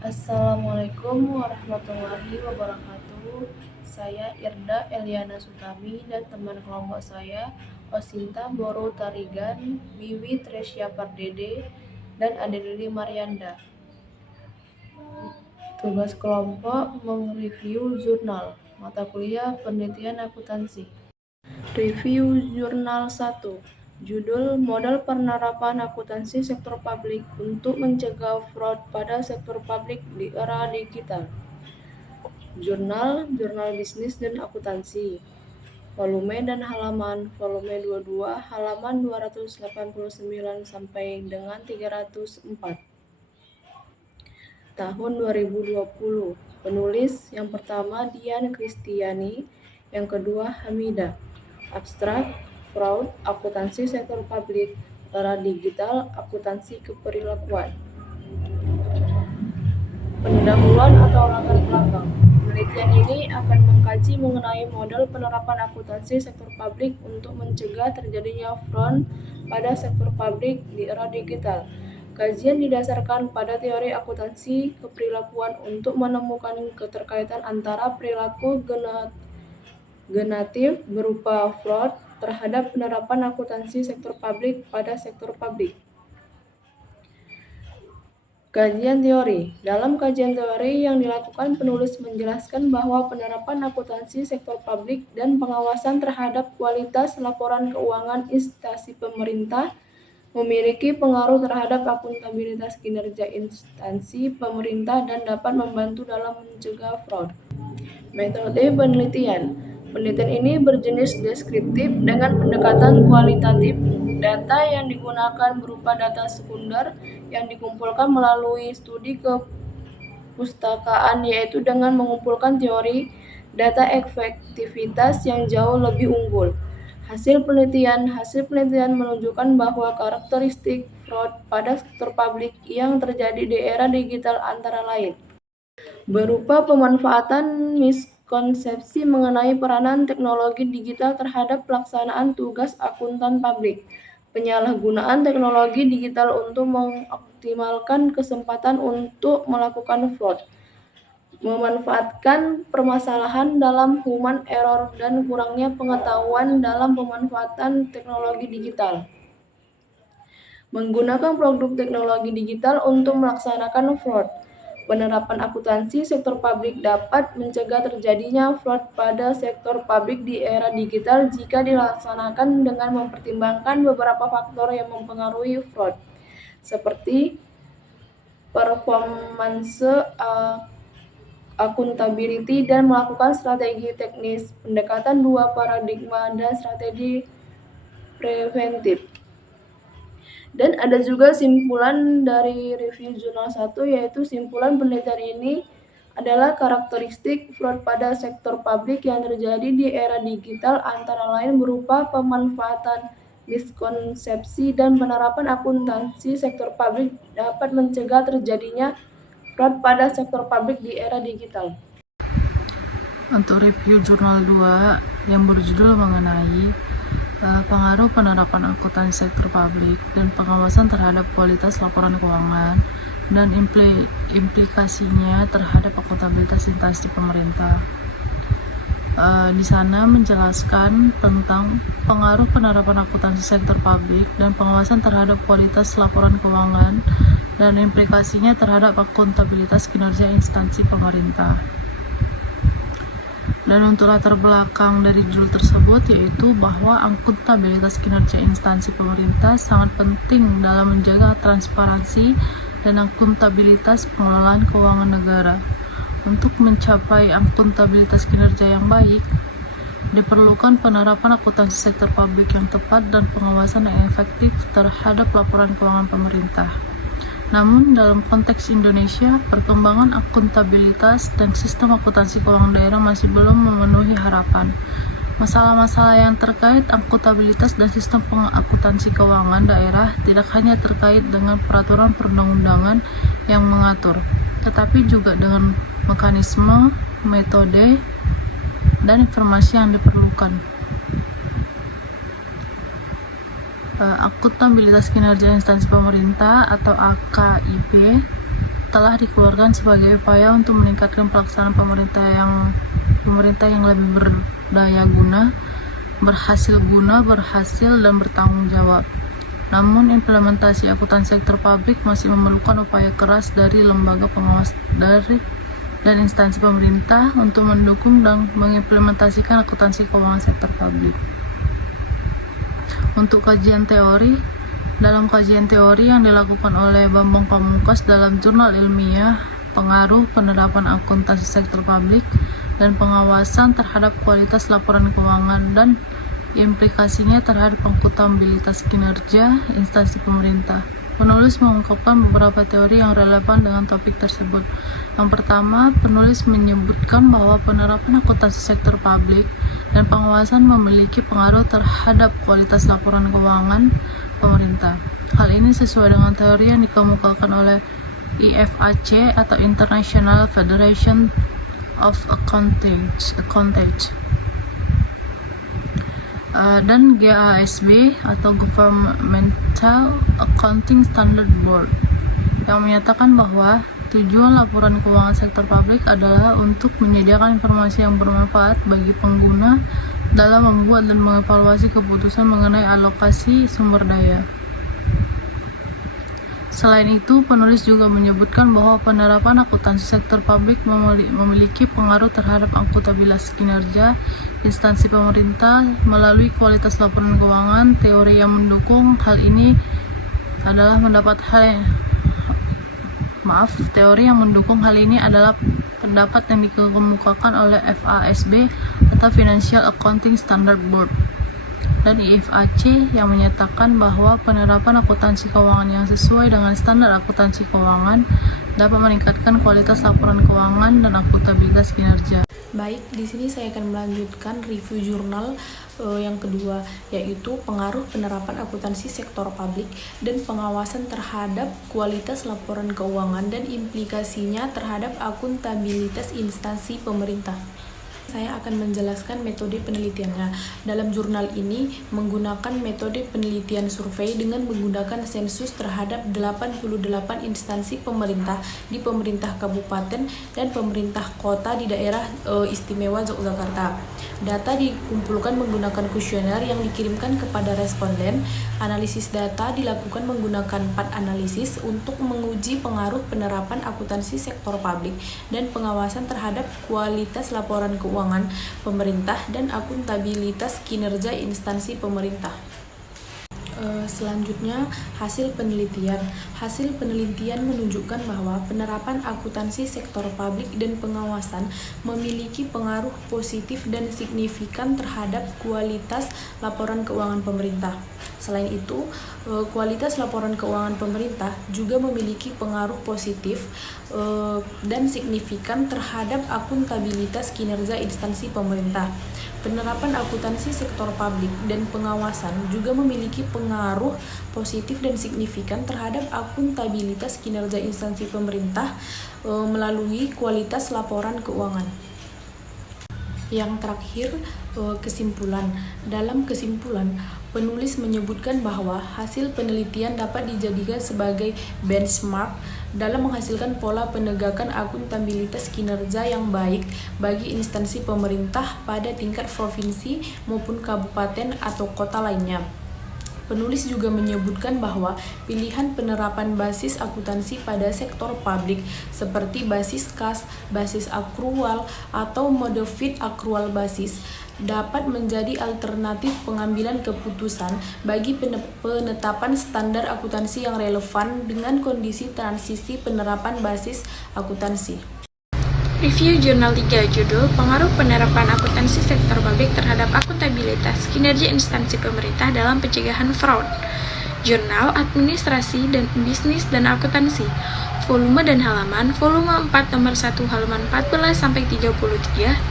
Assalamualaikum warahmatullahi wabarakatuh. Saya Irda Eliana Sutami dan teman kelompok saya Osinta Boru Tarigan, Wiwi Tresya Pardede, dan Adelili Marianda. Tugas kelompok mereview jurnal mata kuliah penelitian akuntansi. Review jurnal 1. Judul Modal Penerapan Akuntansi Sektor Publik untuk Mencegah Fraud pada Sektor Publik di Era Digital. Jurnal Bisnis dan Akuntansi. Volume dan halaman. Volume 22, halaman 289 sampai dengan 304. Tahun 2020. Penulis yang pertama Dian Kristiani, yang kedua Hamidah. Abstrak, fraud, akuntansi sektor publik, era digital, akuntansi keperilakuan. Pendahuluan atau latar belakang. Penelitian ini akan mengkaji mengenai model penerapan akuntansi sektor publik untuk mencegah terjadinya fraud pada sektor publik di era digital. Kajian didasarkan pada teori akuntansi keperilakuan untuk menemukan keterkaitan antara perilaku genatif berupa fraud terhadap penerapan akuntansi sektor publik pada sektor publik. Kajian teori. Dalam kajian teori yang dilakukan, penulis menjelaskan bahwa penerapan akuntansi sektor publik dan pengawasan terhadap kualitas laporan keuangan instansi pemerintah memiliki pengaruh terhadap akuntabilitas kinerja instansi pemerintah dan dapat membantu dalam mencegah fraud. Metode penelitian. Penelitian ini berjenis deskriptif dengan pendekatan kualitatif. Data yang digunakan berupa data sekunder yang dikumpulkan melalui studi kepustakaan, yaitu dengan mengumpulkan teori data efektivitas yang jauh lebih unggul. Hasil penelitian menunjukkan bahwa karakteristik fraud pada sektor publik yang terjadi di era digital antara lain berupa pemanfaatan miskonsepsi mengenai peranan teknologi digital terhadap pelaksanaan tugas akuntan publik, penyalahgunaan teknologi digital untuk mengoptimalkan kesempatan untuk melakukan fraud, memanfaatkan permasalahan dalam human error, dan kurangnya pengetahuan dalam pemanfaatan teknologi digital. Menggunakan produk teknologi digital untuk melaksanakan fraud. Penerapan akuntansi sektor publik dapat mencegah terjadinya fraud pada sektor publik di era digital jika dilaksanakan dengan mempertimbangkan beberapa faktor yang mempengaruhi fraud, seperti performance akuntability dan melakukan strategi teknis, pendekatan dua paradigma, dan strategi preventif. Dan ada juga simpulan dari review jurnal 1, yaitu simpulan penelitian ini adalah karakteristik fraud pada sektor publik yang terjadi di era digital antara lain berupa pemanfaatan miskonsepsi dan penerapan akuntansi sektor publik dapat mencegah terjadinya fraud pada sektor publik di era digital. Untuk review jurnal 2 yang berjudul mengenai pengaruh penerapan akuntansi sektor publik dan pengawasan terhadap kualitas laporan keuangan dan implikasinya terhadap akuntabilitas instansi pemerintah. Di sana menjelaskan tentang pengaruh penerapan akuntansi sektor publik dan pengawasan terhadap kualitas laporan keuangan dan implikasinya terhadap akuntabilitas kinerja instansi pemerintah. Dan untuk latar belakang dari judul tersebut yaitu bahwa akuntabilitas kinerja instansi pemerintah sangat penting dalam menjaga transparansi dan akuntabilitas pengelolaan keuangan negara. Untuk mencapai akuntabilitas kinerja yang baik, diperlukan penerapan akuntansi sektor publik yang tepat dan pengawasan yang efektif terhadap laporan keuangan pemerintah. Namun, dalam konteks Indonesia, perkembangan akuntabilitas dan sistem akuntansi keuangan daerah masih belum memenuhi harapan. Masalah-masalah yang terkait akuntabilitas dan sistem pengakuntansi keuangan daerah tidak hanya terkait dengan peraturan perundang-undangan yang mengatur, tetapi juga dengan mekanisme, metode, dan informasi yang diperlukan. Akuntabilitas kinerja instansi pemerintah atau AKIP telah dikeluarkan sebagai upaya untuk meningkatkan pelaksanaan pemerintah yang lebih berdaya guna, berhasil, dan bertanggung jawab. Namun, implementasi akutan sektor publik masih memerlukan upaya keras dari lembaga pengawas dan instansi pemerintah untuk mendukung dan mengimplementasikan akuntansi keuangan sektor publik. Untuk kajian teori, dalam kajian teori yang dilakukan oleh Bambang Pamungkas dalam jurnal ilmiah Pengaruh Penerapan Akuntansi Sektor Publik dan Pengawasan Terhadap Kualitas Laporan Keuangan dan Implikasinya Terhadap Akuntabilitas Kinerja Instansi Pemerintah. Penulis mengungkapkan beberapa teori yang relevan dengan topik tersebut. Yang pertama, penulis menyebutkan bahwa penerapan akuntansi sektor publik dan pengawasan memiliki pengaruh terhadap kualitas laporan keuangan pemerintah. Hal ini sesuai dengan teori yang dikemukakan oleh IFAC atau International Federation of Accountants dan GASB atau Governmental Accounting Standard Board yang menyatakan bahwa tujuan laporan keuangan sektor publik adalah untuk menyediakan informasi yang bermanfaat bagi pengguna dalam membuat dan mengevaluasi keputusan mengenai alokasi sumber daya. Selain itu, penulis juga menyebutkan bahwa penerapan akuntansi sektor publik memiliki pengaruh terhadap akuntabilitas kinerja instansi pemerintah melalui kualitas laporan keuangan. Teori yang mendukung hal ini adalah pendapat yang dikemukakan oleh FASB atau Financial Accounting Standard Board dan IFAC yang menyatakan bahwa penerapan akuntansi keuangan yang sesuai dengan standar akuntansi keuangan dapat meningkatkan kualitas laporan keuangan dan akuntabilitas kinerja. Baik, di sini saya akan melanjutkan review jurnal yang kedua, yaitu pengaruh penerapan akuntansi sektor publik dan pengawasan terhadap kualitas laporan keuangan dan implikasinya terhadap akuntabilitas instansi pemerintah. Saya akan menjelaskan metode penelitiannya. Dalam jurnal ini menggunakan metode penelitian survei dengan menggunakan sensus terhadap 88 instansi pemerintah di pemerintah kabupaten dan pemerintah kota di daerah istimewa Yogyakarta. Data dikumpulkan menggunakan kuesioner yang dikirimkan kepada responden. Analisis data dilakukan menggunakan 4 analisis untuk menguji pengaruh penerapan akuntansi sektor publik dan pengawasan terhadap kualitas laporan keuangan pemerintah dan akuntabilitas kinerja instansi pemerintah. Selanjutnya, hasil penelitian. Hasil penelitian menunjukkan bahwa penerapan akuntansi sektor publik dan pengawasan memiliki pengaruh positif dan signifikan terhadap kualitas laporan keuangan pemerintah. Selain itu, kualitas laporan keuangan pemerintah juga memiliki pengaruh positif dan signifikan terhadap akuntabilitas kinerja instansi pemerintah. Penerapan akuntansi sektor publik dan pengawasan juga memiliki pengaruh positif dan signifikan terhadap akuntabilitas kinerja instansi pemerintah melalui kualitas laporan keuangan. Yang terakhir, kesimpulan. Dalam kesimpulan, penulis menyebutkan bahwa hasil penelitian dapat dijadikan sebagai benchmark dalam menghasilkan pola penegakan akuntabilitas kinerja yang baik bagi instansi pemerintah pada tingkat provinsi maupun kabupaten atau kota lainnya. Penulis juga menyebutkan bahwa pilihan penerapan basis akuntansi pada sektor publik seperti basis kas, basis akrual, atau modified akrual basis dapat menjadi alternatif pengambilan keputusan bagi penetapan standar akuntansi yang relevan dengan kondisi transisi penerapan basis akuntansi. Review Jurnal 3, judul Pengaruh Penerapan Akuntansi Sektor Publik Terhadap Akuntabilitas Kinerja Instansi Pemerintah dalam Pencegahan Fraud. Jurnal Administrasi dan Bisnis dan Akuntansi. Volume dan halaman, volume 4 nomor 1 halaman 14-33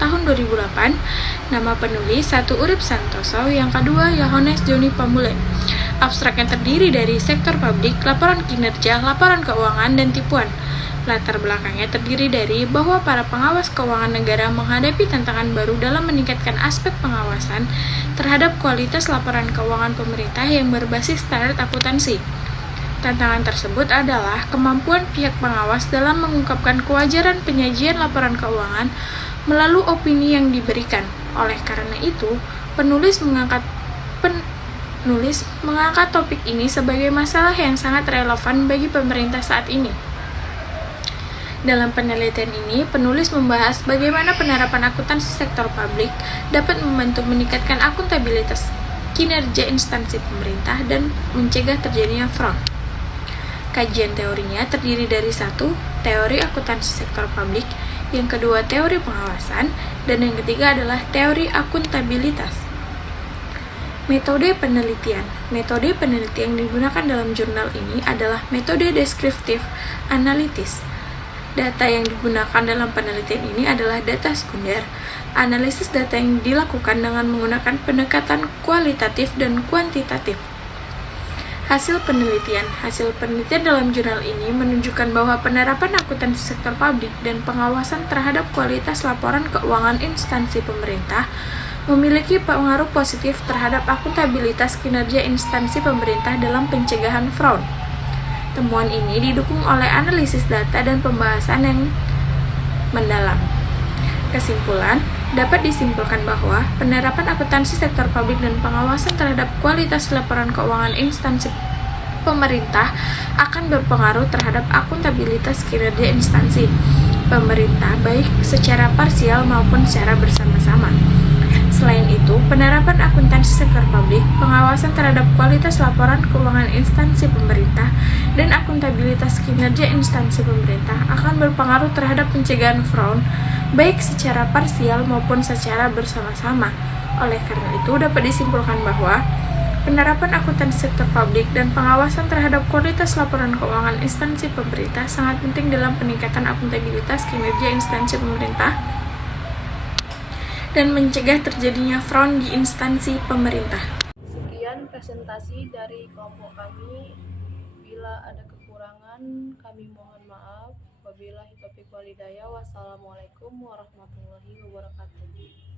tahun 2008. Nama penulis 1 Urip Santoso, yang kedua Yohanes Joni Pamulen. Abstrak yang terdiri dari sektor publik, laporan kinerja, laporan keuangan, dan tipuan. Latar belakangnya terdiri dari bahwa para pengawas keuangan negara menghadapi tantangan baru dalam meningkatkan aspek pengawasan terhadap kualitas laporan keuangan pemerintah yang berbasis standar akuntansi. Tantangan tersebut adalah kemampuan pihak pengawas dalam mengungkapkan kewajaran penyajian laporan keuangan melalui opini yang diberikan. Oleh karena itu, penulis mengangkat topik ini sebagai masalah yang sangat relevan bagi pemerintah saat ini. Dalam penelitian ini, penulis membahas bagaimana penerapan akuntansi sektor publik dapat membantu meningkatkan akuntabilitas kinerja instansi pemerintah dan mencegah terjadinya fraud. Kajian teorinya terdiri dari 1. Teori akuntansi sektor publik, yang kedua teori pengawasan, dan yang ketiga adalah teori akuntabilitas. Metode penelitian. Metode penelitian yang digunakan dalam jurnal ini adalah metode deskriptif analitis. Data yang digunakan dalam penelitian ini adalah data sekunder. Analisis data yang dilakukan dengan menggunakan pendekatan kualitatif dan kuantitatif. Hasil penelitian dalam jurnal ini menunjukkan bahwa penerapan akuntansi sektor publik dan pengawasan terhadap kualitas laporan keuangan instansi pemerintah memiliki pengaruh positif terhadap akuntabilitas kinerja instansi pemerintah dalam pencegahan fraud. Temuan ini didukung oleh analisis data dan pembahasan yang mendalam. Kesimpulan, dapat disimpulkan bahwa penerapan akuntansi sektor publik dan pengawasan terhadap kualitas laporan keuangan instansi pemerintah akan berpengaruh terhadap akuntabilitas kinerja instansi pemerintah baik secara parsial maupun secara bersama-sama. Selain itu, penerapan akuntansi sektor publik, pengawasan terhadap kualitas laporan keuangan instansi pemerintah, dan akuntabilitas kinerja instansi pemerintah akan berpengaruh terhadap pencegahan fraud, baik secara parsial maupun secara bersama-sama. Oleh karena itu, dapat disimpulkan bahwa penerapan akuntansi sektor publik dan pengawasan terhadap kualitas laporan keuangan instansi pemerintah sangat penting dalam peningkatan akuntabilitas kinerja instansi pemerintah dan mencegah terjadinya fraud di instansi pemerintah. Sekian presentasi dari kelompok kami. Bila ada kekurangan, kami mohon maaf. Wabillahi taufiq walhidayah. Wassalamualaikum warahmatullahi wabarakatuh.